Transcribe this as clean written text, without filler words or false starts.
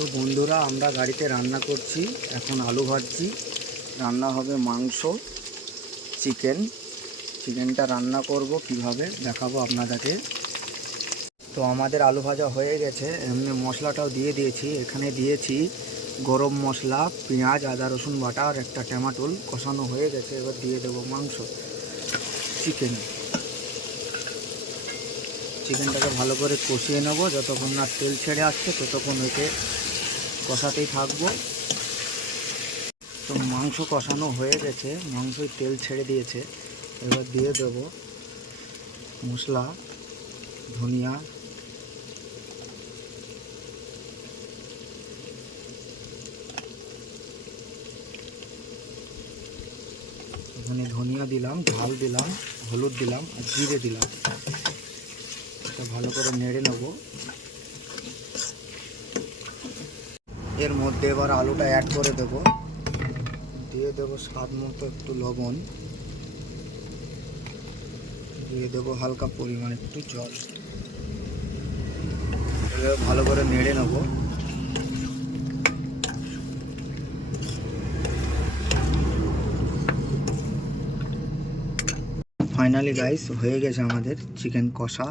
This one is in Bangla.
তো বন্ধুরা, আমরা গাড়িতে রান্না করছি। এখন আলু ভাজছি, রান্না হবে মাংস, চিকেনটা রান্না করব কিভাবে দেখাবো আপনাদেরকে। তো আমাদের আলু ভাজা হয়ে গেছে, এমনি মশলাটাও দিয়ে দিয়েছি। এখানে দিয়েছি গরম মশলা, পেঁয়াজ, আদা রসুন বাটা আর একটা টমেটো কষানো হয়ে গেছে। এবার দিয়ে দেবো মাংস, চিকেনটাকে ভালো করে কষিয়ে নেবো। যতক্ষণ না তেল ছেড়ে আসছে ততক্ষণ একে কষাতেই থাকবো। তো মাংস কষানো হয়ে গেছে, মাংসই তেল ছেড়ে দিয়েছে। এবার দিয়ে দেব মশলা, ধনিয়া, এখানে ধনিয়া দিলাম, ঝাল দিলাম, হলুদ দিলাম আর জিরে দিলাম। এটা ভালো করে নেড়ে নেব। এর মধ্যে এবার আলুটা অ্যাড করে দেব। দিয়ে দেবো স্বাদ মতো একটু লবণ, দিয়ে দেবো হালকা পরিমাণ একটু জল। এবার ভালো করে নেড়ে নেব। ফাইনালি গাইস, হয়ে গেছে আমাদের চিকেন কষা।